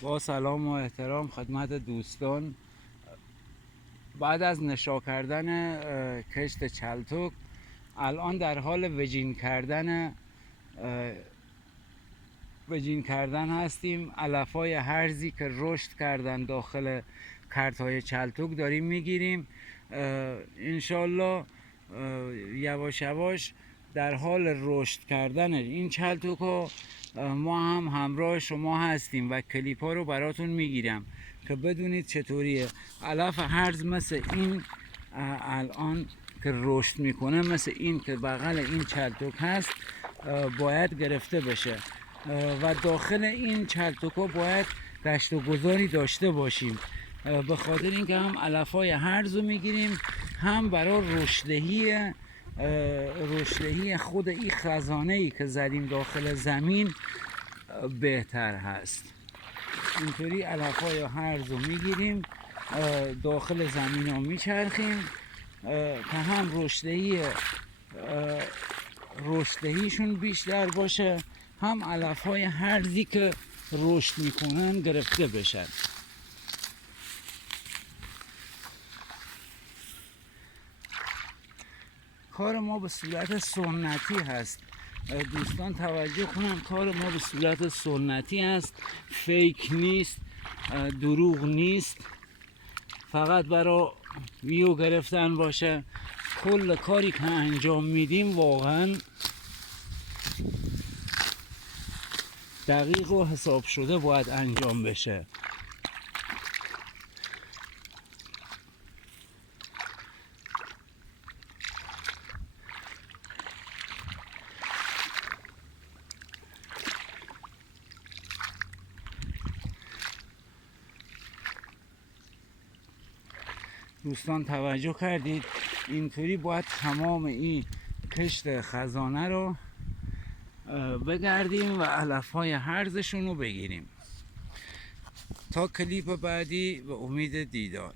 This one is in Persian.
با سلام و احترام خدمت دوستان، بعد از نشا کردن کشت چلتوک الان در حال وجین کردن هستیم. علفای هرزی که رشد کردن داخل کرت‌های چلتوک داریم میگیریم. انشالله یواش یواش در حال رشد کردن این چلتوک ها ما هم همراه شما هستیم و کلیپ ها رو براتون میگیرم که بدونید چطوریه. علف هرز مثل این الان که رشد میکنه، مثل این که بغل این چلتوک هست، باید گرفته بشه و داخل این چلتوک ها باید گشت و گذاری داشته باشیم، به خاطر اینکه هم علفای هرز رو میگیریم، هم برای رشدهی خود این خزانه ای که زدیم داخل زمین بهتر هست. اینطوری علفای هرز رو میگیریم، داخل زمین ها میچرخیم که هم رشدهیشون بیشتر باشه، هم علفهای هرزی که رشد میکنن گرفته بشن. کار ما به صورت سنتی هست، دوستان توجه کنن، کار ما به صورت سنتی هست، فیک نیست، دروغ نیست، فقط برای ویو گرفتن باشه. کل کاری که انجام میدیم واقعا دقیق و حساب شده باید انجام بشه. دوستان توجه کردید، اینطوری باید تمام این کشت خزانه رو بگردیم و علفهای هرزشون رو بگیریم. تا کلیپ بعدی، به امید دیدار.